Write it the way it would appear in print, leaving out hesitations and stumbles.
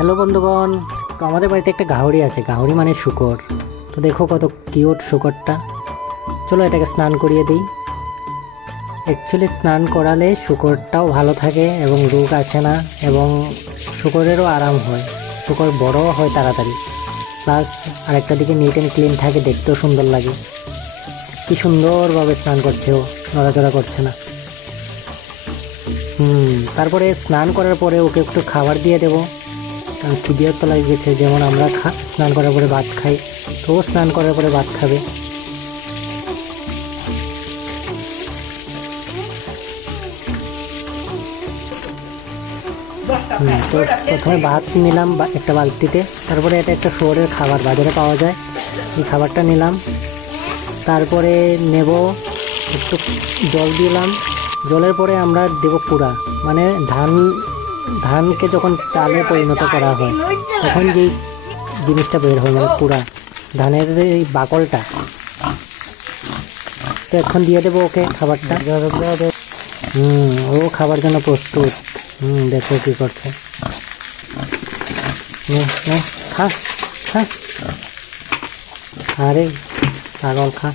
Hello বন্ধুগণ, তো আমাদের বাড়িতে একটা গাহরি আছে। গাহরি মানে শূকর। তো দেখো কত কিউট শূকরটা। চলো এটাকে স্নান করিয়ে দিই। অ্যাকচুয়ালি স্নান করালে শূকরটাও ভালো থাকে এবং রোগ আসে না, এবং শূকরেরও আরাম হয়। শূকর বড়ও হয় তাড়াতাড়ি, প্লাস আরেকটা দিকে নিট অ্যান্ড ক্লিন থাকে, দেখতেও সুন্দর লাগে। কি সুন্দরভাবে স্নান করছে, ও নড়াচড়া করছে না। তারপরে স্নান করার পরে ওকে একটু খাবার দিয়ে দেবো, কারণ খিদেও তো লাগে গেছে। যেমন আমরা স্নান করার পরে ভাত খাই, তো ও স্নান করার পরে ভাত খাবে। তো প্রথমে ভাত নিলাম একটা বালতিতে, তারপরে এটা একটা শুয়োরের খাবার বাজারে পাওয়া যায়, এই খাবারটা নিলাম। তারপরে নেব একটু জল দিলাম। জলের পরে আমরা দেব কুড়া, মানে ধানকে যখন চালে পরিণত করা হয় তখন যেই জিনিসটা বের হয়, মানে কুড়া, ধানের এই বাকলটা। তো এখন দিয়ে দেবো ওকে খাবারটা। ও খাবার জন্য প্রস্তুত। দেখো কি করছে। নে নে, খা খা, আরে পাগল, খা।